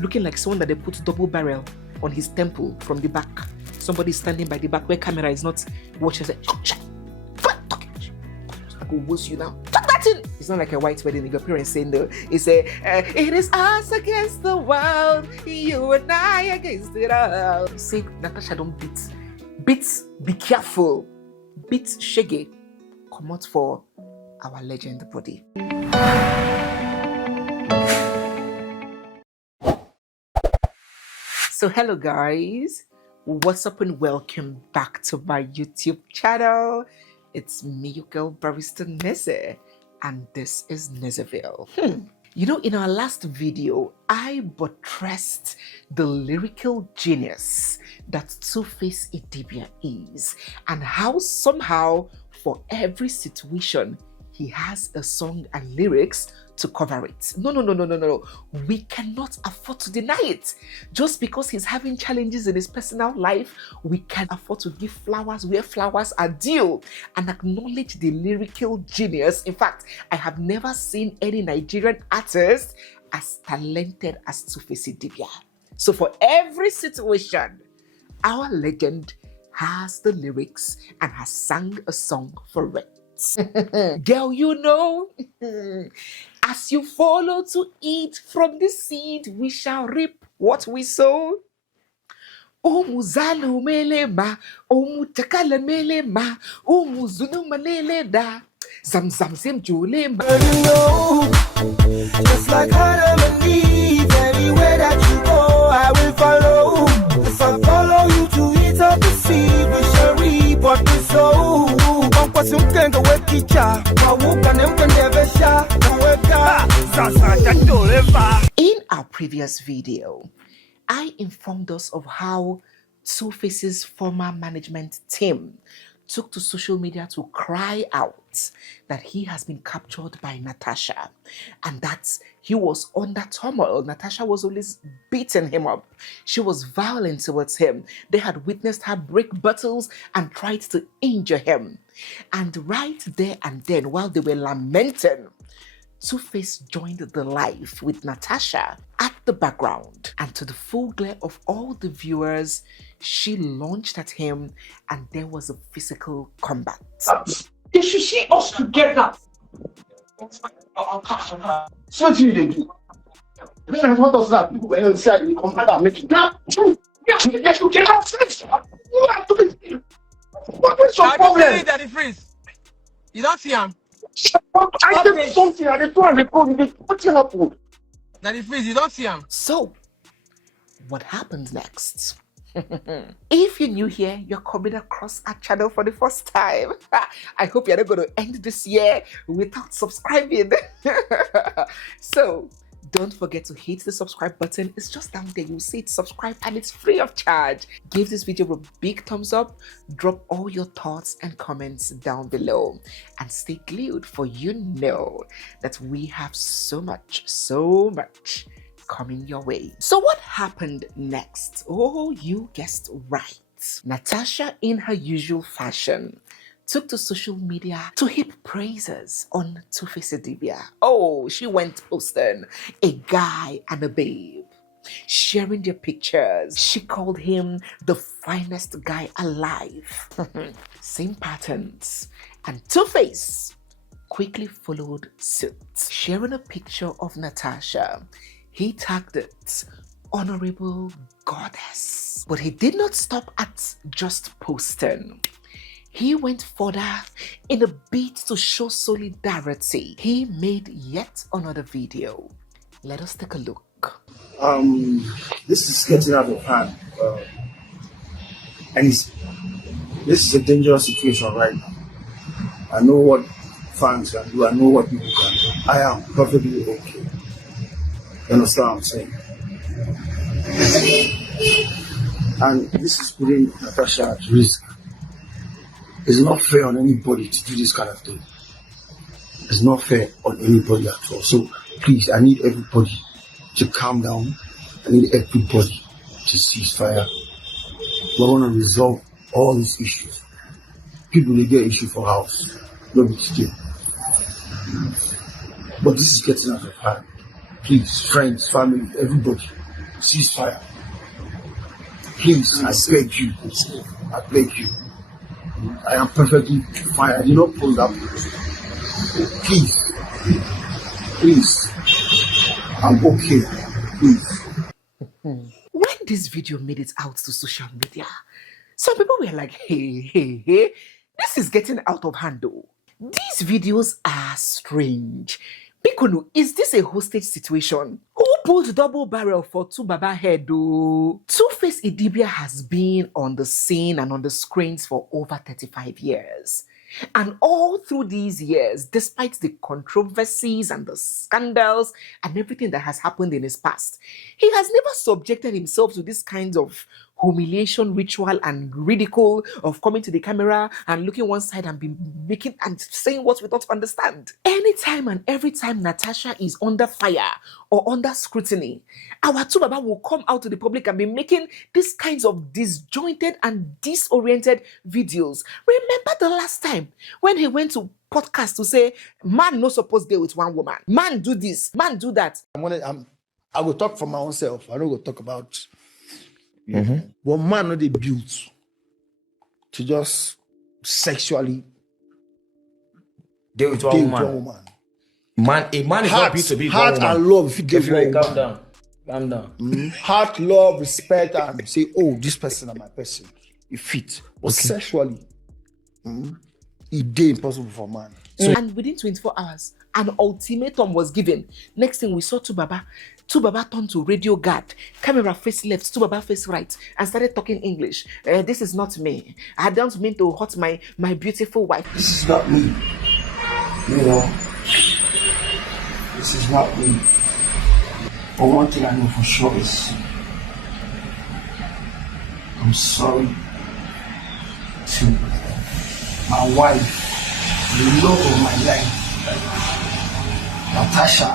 looking like someone that they put double barrel on his temple from the back. Somebody standing by the back where camera is not watching. Say, I go woos you now. It's not like a white wedding. If your parents saying no, it's it is us against the world, you and I against it all. Say, Natasha, don't beat. Beats, be careful. Beats shaggy. Come out for our legend body. So hello guys, what's up and welcome back to my YouTube channel. It's me, your girl Barrister Neze, and this is Nezeville. You know, in our last video, I buttressed the lyrical genius that Tuface Idibia is, and how somehow for every situation he has a song and lyrics to cover it. No. We cannot afford to deny it. Just because he's having challenges in his personal life, we can afford to give flowers where flowers are due and acknowledge the lyrical genius. In fact, I have never seen any Nigerian artist as talented as Tuface Idibia. So for every situation, our legend has the lyrics and has sang a song for it. Girl, you know, as you follow to eat from the seed, we shall reap what we sow. Umuzalu melema, umutakala melema, umuzunu manele da, zamzam zem julema. You know, just like Adam and Eve, anywhere that you go, I will follow. If I follow you to eat of the seed, we shall reap what we sow. In our previous video, I informed us of how Tuface's former management team took to social media to cry out that he has been captured by Natasha and that he was under turmoil. Natasha was always beating him up. She was violent towards him. They had witnessed her break bottles and tried to injure him. And right there and then, while they were lamenting, Tuface joined the live with Natasha at the background, and to the full glare of all the viewers, she launched at him and there was a physical combat. They should see us together. So what do you do? What does that people inside the commander make it now? Yes, you cannot fix. What is your problem? Daddy Freeze. You don't see him. I did something and they told me what happened? Daddy Freeze, you don't see him. So, what happened next? If you're new here, you're coming across our channel for the first time, I hope you're not going to end this year without subscribing. So, don't forget to hit the subscribe button. It's just down there. You'll see it, subscribe, and it's free of charge. Give this video a big thumbs up. Drop all your thoughts and comments down below. And stay glued, for you know that we have so much coming your way. So what happened next? Oh, you guessed right. Natasha, in her usual fashion, took to social media to heap praises on Tuface Idibia. Oh, she went posting a guy and a babe, sharing their pictures. She called him the finest guy alive. Same patterns. And Tuface quickly followed suit, sharing a picture of Natasha. He tagged it Honorable Goddess. But he did not stop at just posting. He went further in a bid to show solidarity. He made yet another video. Let us take a look. This is getting out of hand. And this is a dangerous situation right now. I know what fans can do. I know what people can do. I am perfectly okay. You understand what I'm saying? And this is putting Natasha at risk. It's not fair on anybody to do this kind of thing. It's not fair on anybody at all. So please, I need everybody to calm down. I need everybody to cease fire. We want to resolve all these issues. People, they get issue for house. No big deal. But this is getting out of hand. Please, friends, family, everybody, ceasefire. Please, I beg you. I beg you. I am perfectly fine. I did not pull that. Please. Please. I'm okay. Please. When this video made it out to social media, some people were like, hey, this is getting out of hand though. These videos are strange. Bikonu, is this a hostage situation? Who pulled double barrel for Tubaba head though? Tuface Idibia has been on the scene and on the screens for over 35 years. And all through these years, despite the controversies and the scandals and everything that has happened in his past, he has never subjected himself to this kind of humiliation ritual and ridicule of coming to the camera and looking one side and be making and saying what we don't understand. Anytime and every time Natasha is under fire or under scrutiny, our two Baba will come out to the public and be making these kinds of disjointed and disoriented videos. Remember the last time when he went to podcast to say, man no supposed to deal with one woman. Man do this, man do that. I will talk for my own self. I don't go talk about one man not they built to just sexually deal with deal one with one woman. woman. A man is not built to be one Heart woman. and love, if you give one Calm woman. down. Calm down. Heart, love, respect, and say, oh, this person is my person. You fit. But sexually, it day impossible for man. And within 24 hours, an ultimatum was given. Next thing we saw Tubaba turned to radio guard. Camera face left, Tubaba face right, and started talking English. This is not me. I don't mean to hurt my beautiful wife. This is not me. You know, this is not me. But one thing I know for sure is I'm sorry to my wife, the love of my life, Natasha.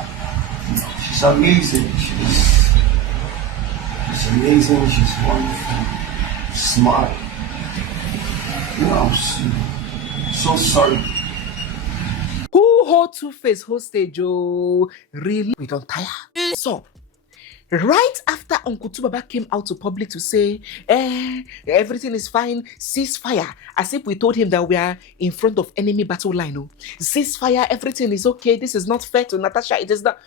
She's amazing. She's amazing. She's wonderful, smart. You know, I'm so sorry. Who hold Tuface hostage? Oh, really? We don't tire. So, right after Uncle Tubaba came out to public to say, everything is fine, ceasefire, as if we told him that we are in front of enemy battle line. Oh. Ceasefire, everything is okay, this is not fair to Natasha, it is not.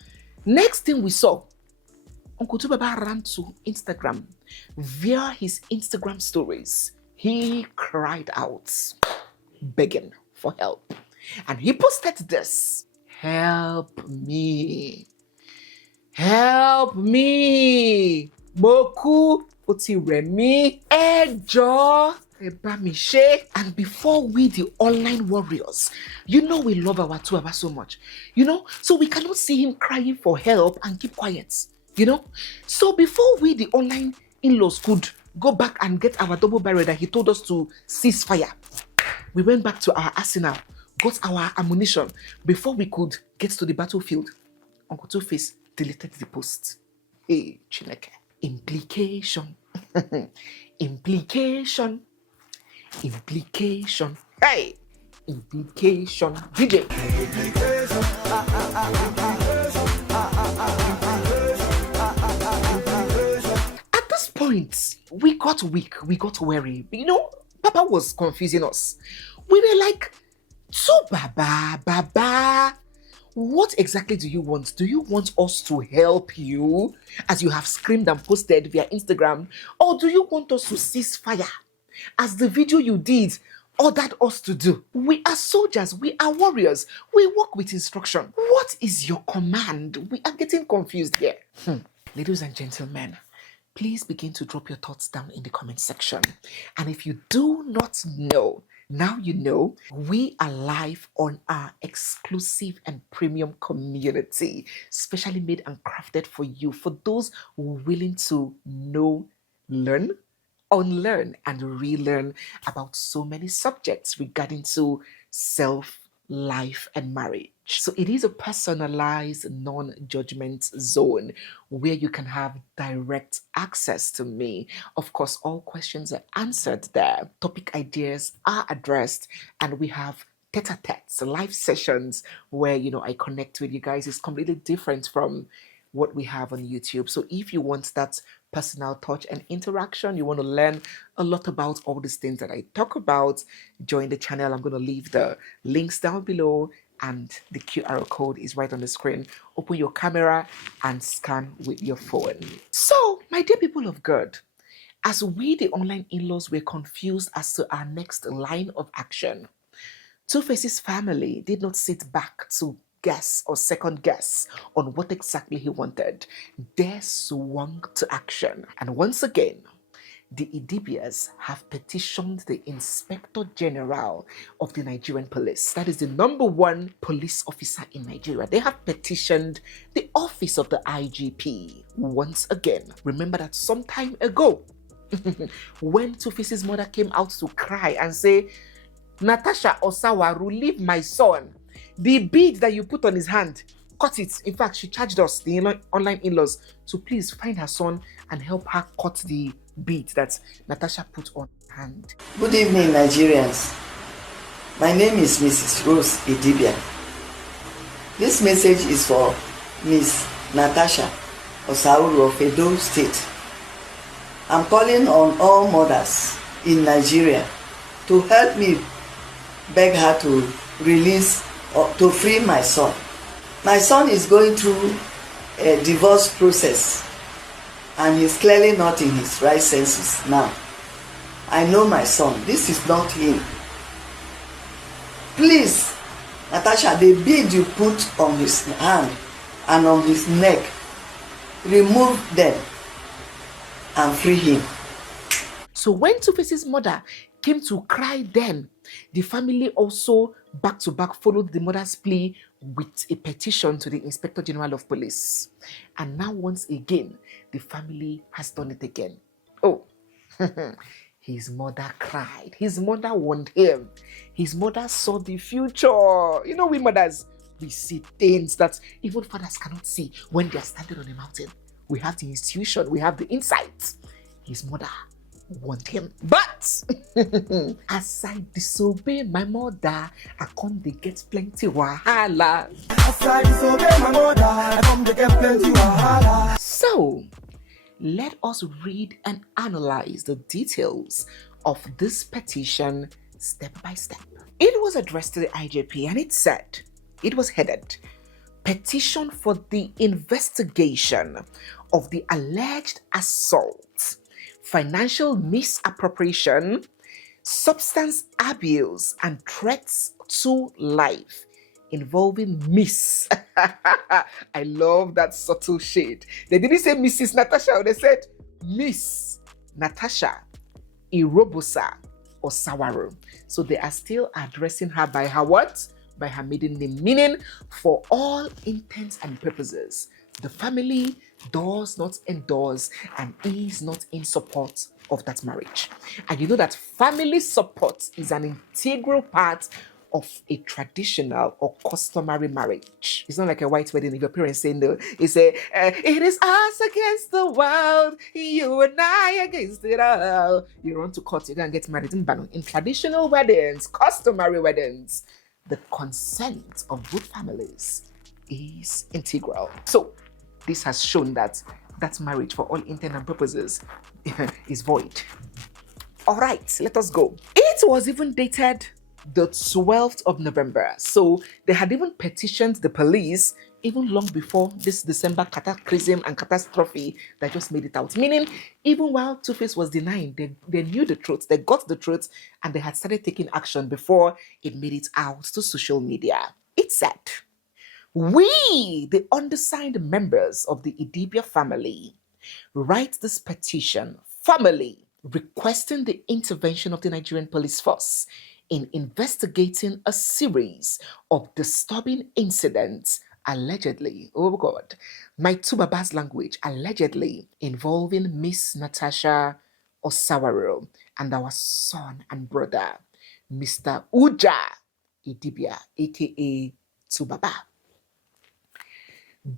Next thing we saw, Uncle Tubaba ran to Instagram. Via his Instagram stories, he cried out, begging for help. And he posted this, help me. Help me. Moku oti remi ejo ebamishe. And before we, the online warriors, you know we love our two Baba so much. You know, so we cannot see him crying for help and keep quiet. You know, so before we, the online in-laws, could go back and get our double barrel that he told us to cease fire, we went back to our arsenal, got our ammunition before we could get to the battlefield. Uncle Tuface deleted the post. Hey, Chineke. Implication. Implication. Implication. Hey! Implication. DJ. At this point, we got weak, we got weary. You know, Papa was confusing us. We were like, so Baba, what exactly do you want? Do you want us to help you, as you have screamed and posted via Instagram? Or do you want us to cease fire, as the video you did ordered us to do? We are soldiers, we are warriors, we work with instruction. What is your command? We are getting confused here. Ladies and gentlemen, please begin to drop your thoughts down in the comment section. And if you do not know, now you know, we are live on our exclusive and premium community, specially made and crafted for you, for those willing to know, learn, unlearn, and relearn about so many subjects regarding to self, life, and marriage. So it is a personalized, non-judgment zone where you can have direct access to me. Of course, all questions are answered there. Topic ideas are addressed, and we have tete-a-tetes, live sessions where, you know, I connect with you guys. It's completely different from what we have on YouTube. So if you want that personal touch and interaction, you want to learn a lot about all these things that I talk about, join the channel. I'm going to leave the links down below, and the QR code is right on the screen. Open your camera and scan with your phone. So, my dear people of God, as we, the online in-laws, were confused as to our next line of action, Tuface's family did not sit back to guess or second guess on what exactly he wanted. They swung to action. And once again, the Idibias have petitioned the Inspector General of the Nigerian Police. That is the #1 police officer in Nigeria. They have petitioned the office of the IGP. Once again, remember that some time ago, when Tuface's mother came out to cry and say, Natasha Osawaru, leave my son. The bead that you put on his hand, cut it. In fact, she charged us, the online in-laws, to please find her son and help her cut the bead that Natasha put on her hand. Good evening, Nigerians. My name is Mrs. Rose Idibia. This message is for Miss Natasha Osawaru of Edo State. I'm calling on all mothers in Nigeria to help me beg her to release or to free my son. My son is going through a divorce process and he's clearly not in his right senses now. I know my son. This is not him. Please, Natasha, the bead you put on his hand and on his neck, remove them and free him. So when Tuface's mother came to cry then, the family also back to back followed the mother's plea with a petition to the Inspector General of Police. And now once again, the family has done it again. Oh, his mother cried. His mother warned him. His mother saw the future. You know, we mothers, we see things that even fathers cannot see when they are standing on a mountain. We have the institution, we have the insight. His mother want him. But as I disobey my mother, I come to get plenty wahala. As I disobey my mother, I come to get plenty wahala. So, let us read and analyze the details of this petition step by step. It was addressed to the IJP and it said, it was headed, Petition for the Investigation of the Alleged Assault, Financial Misappropriation, Substance Abuse, and Threats to Life involving Miss. I love that subtle shade. They didn't say Mrs. Natasha, they said Miss Natasha Irobosa Osawaru. So they are still addressing her by her what? By her maiden name, meaning for all intents and purposes, the family does not endorse and is not in support of that marriage. And you know that family support is an integral part of a traditional or customary marriage. It's not like a white wedding if your parents say no. It's a, it is us against the world, you and I against it all. You run to court, you're going to get married. In traditional weddings, customary weddings, the consent of both families is integral. So this has shown that that marriage, for all intent and purposes, is void. All right, let us go. It was even dated the 12th of November. So they had even petitioned the police even long before this December cataclysm and catastrophe that just made it out. Meaning, even while Tuface was denying, they knew the truth, they got the truth, and they had started taking action before it made it out to social media. It said, we, the undersigned members of the Idibia family, write this petition formally requesting the intervention of the Nigerian police force in investigating a series of disturbing incidents allegedly, oh God, my Tubaba's language, allegedly involving Miss Natasha Osawaru and our son and brother, Mr. Uja Idibia, aka Tubaba.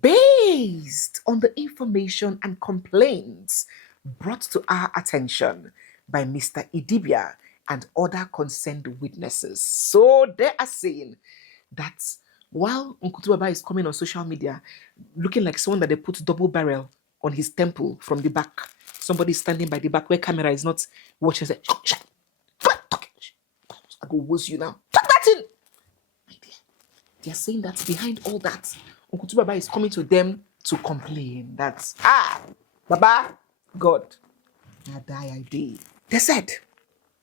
Based on the information and complaints brought to our attention by Mr. Idibia and other concerned witnesses. So they are saying that While Uncle Baba is coming on social media, looking like someone that they put double barrel on his temple from the back. Somebody standing by the back where camera is not watching. Say, I go woos you now. Talk that in. They are saying that behind all that, Uncle Baba is coming to them to complain that Baba, God, I die. They said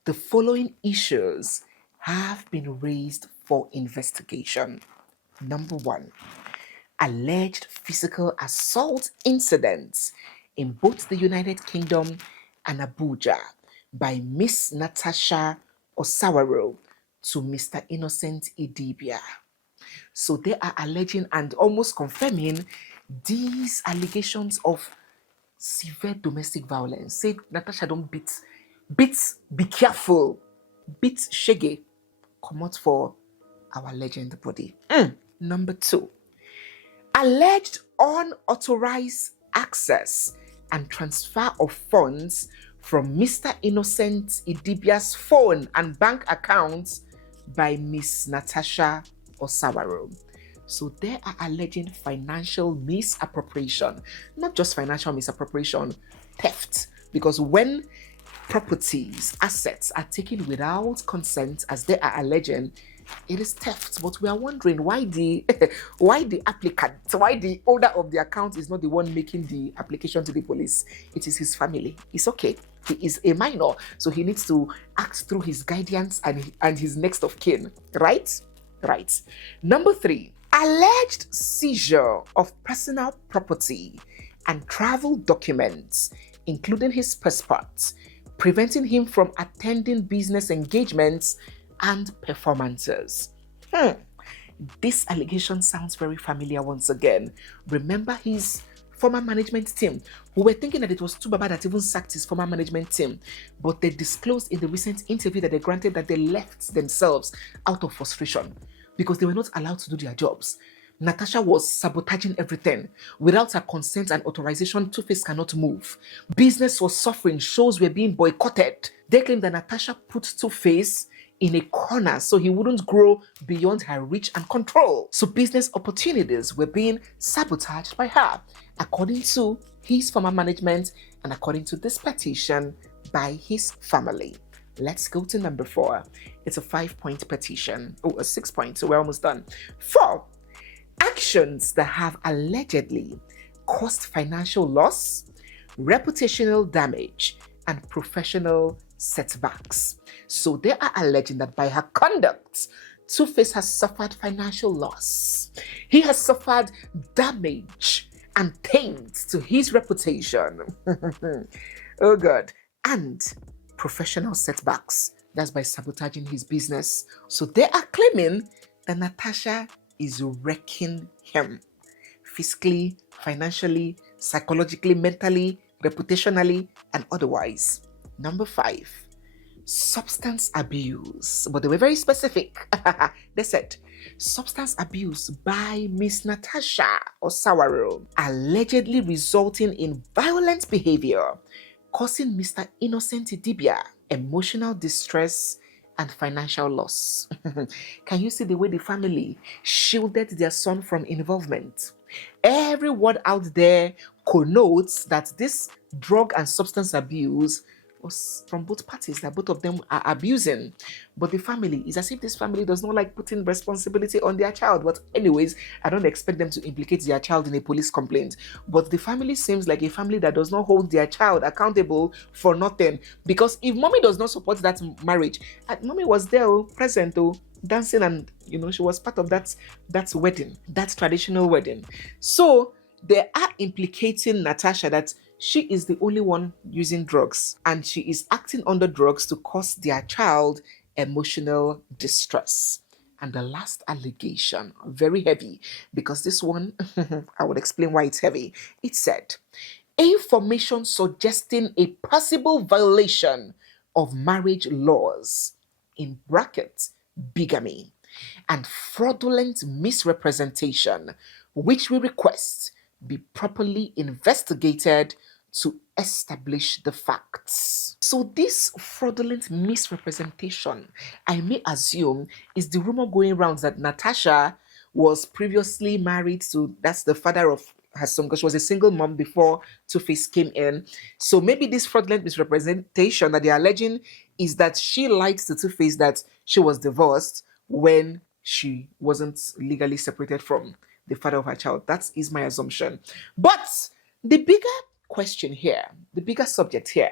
the following issues have been raised for investigation. Number 1, alleged physical assault incidents in both the United Kingdom and Abuja by Miss Natasha Osawaro to Mr. Innocent Idibia. So they are alleging and almost confirming these allegations of severe domestic violence. Say, Natasha, don't beat, be careful, beat shege, come out for our legend body. Number 2, alleged unauthorized access and transfer of funds from Mr. Innocent Idibia's phone and bank accounts by Miss Natasha Osawaro. So they are alleging financial misappropriation, not just financial misappropriation, theft. Because when properties, assets are taken without consent, as they are alleging, it is theft. But we are wondering why the applicant, why the owner of the account is not the one making the application to the police. It is his family. It's okay. He is a minor, so he needs to act through his guardians and his next of kin. Right. Number 3, alleged seizure of personal property and travel documents, including his passport, preventing him from attending business engagements and performances. This allegation sounds very familiar once again. Remember his former management team, who were thinking that it was Tubaba that even sacked his former management team, but they disclosed in the recent interview that they granted that they left themselves out of frustration because they were not allowed to do their jobs. Natasha was sabotaging everything. Without her consent and authorization, Tuface cannot move. Business was suffering. Shows were being boycotted. They claimed that Natasha put Tuface in a corner so he wouldn't grow beyond her reach and control. So business opportunities were being sabotaged by her, according to his former management and according to this petition by his family. Let's go to number 4. It's a 5-point petition. A 6-point, so we're almost done. 4. Actions that have allegedly caused financial loss, reputational damage, and professional setbacks. So they are alleging that by her conduct, Tuface has suffered financial loss. He has suffered damage and taint to his reputation. Oh God. And professional setbacks. That's by sabotaging his business. So they are claiming that Natasha is wrecking him physically, financially, psychologically, mentally, reputationally, and otherwise. Number 5, substance abuse. But they were very specific. They said, substance abuse by Miss Natasha Osawaro, allegedly resulting in violent behavior, causing Mr. Innocent Idibia emotional distress and financial loss. Can you see the way the family shielded their son from involvement? Every word out there connotes that this drug and substance abuse was from both parties, that both of them are abusing. But the family, is as if this family does not like putting responsibility on their child. But anyways, I don't expect them to implicate their child in a police complaint. But the family seems like a family that does not hold their child accountable for nothing. Because if mommy does not support that marriage, mommy was there, present, dancing, and she was part of that wedding, that traditional wedding. So they are implicating Natasha that she is the only one using drugs and she is acting under drugs to cause their child emotional distress. And the last allegation, very heavy, because this one, I will explain why it's heavy. It said, information suggesting a possible violation of marriage laws, in brackets, bigamy, and fraudulent misrepresentation, which we request be properly investigated to establish the facts. So this fraudulent misrepresentation, I may assume, is the rumor going around that Natasha was previously married to, that's the father of her son, because she was a single mom before Tuface came in. So maybe this fraudulent misrepresentation that they're alleging is that she lied to Tuface that she was divorced when she wasn't legally separated from the father of her child. That is my assumption. But the bigger question here, the bigger subject here,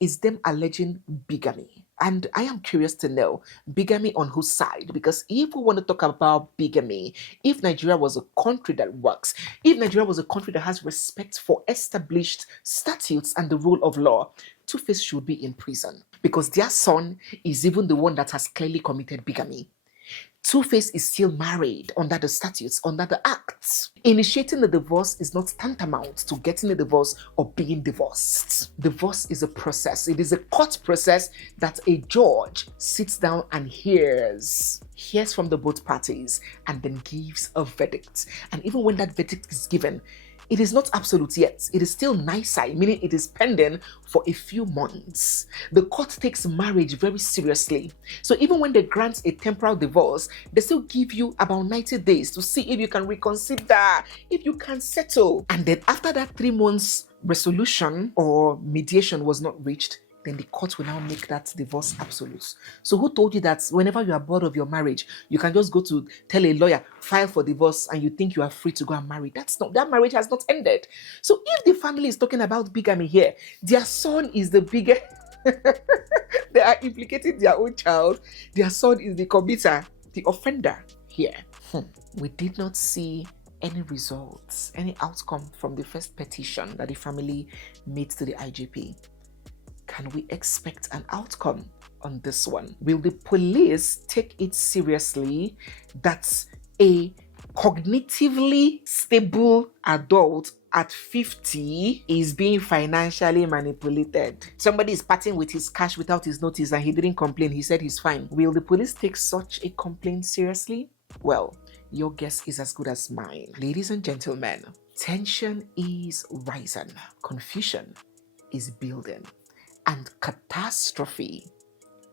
is them alleging bigamy. And I am curious to know, bigamy on whose side? Because if we want to talk about bigamy, if Nigeria was a country that works, if Nigeria was a country that has respect for established statutes and the rule of law, Tuface should be in prison because their son is even the one that has clearly committed bigamy. Tuface is still married under the statutes, under the acts. Initiating the divorce is not tantamount to getting a divorce or being divorced. Divorce is a process. It is a court process that a judge sits down and hears from the both parties and then gives a verdict. And even when that verdict is given, it is not absolute yet. It is still nisi, meaning it is pending for a few months. The court takes marriage very seriously. So even when they grant a temporal divorce, they still give you about 90 days to see if you can reconsider, if you can settle. And then after that 3 months resolution or mediation was not reached, then the court will now make that divorce absolute. So who told you that whenever you are bored of your marriage, you can just go to tell a lawyer, file for divorce, and you think you are free to go and marry? That marriage has not ended. So if the family is talking about bigamy here, their son is the bigger, they are implicating their own child. Their son is the committer, the offender here. We did not see any results, any outcome from the first petition that the family made to the IGP. Can we expect an outcome on this one? Will the police take it seriously that a cognitively stable adult at 50 is being financially manipulated? Somebody is parting with his cash without his notice and he didn't complain. He said he's fine. Will the police take such a complaint seriously? Well, your guess is as good as mine. Ladies and gentlemen, tension is rising. Confusion is building. And catastrophe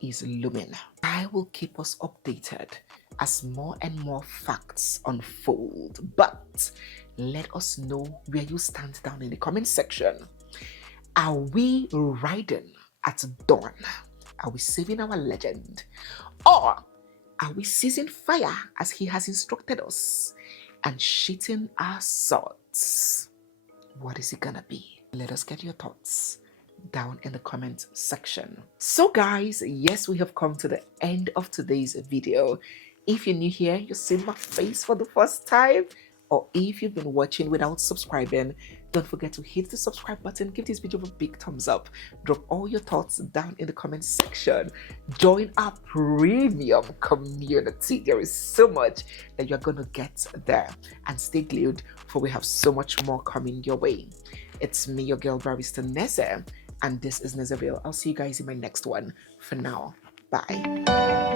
is looming. I will keep us updated as more and more facts unfold. But let us know where you stand down in the comment section. Are we riding at dawn? Are we saving our legend? Or are we seizing fire as he has instructed us and shitting our swords? What is it gonna be? Let us get your thoughts down in the comment section. So guys, yes, we have come to the end of today's video. If you're new here, you've seen my face for the first time, or if you've been watching without subscribing, don't forget to hit the subscribe button, give this video a big thumbs up, drop all your thoughts down in the comment section, join our premium community. There is so much that you're gonna get there, and stay glued for we have so much more coming your way. It's me, your girl barrister Neze, and this is Nezeville. I'll see you guys in my next one. For now, bye.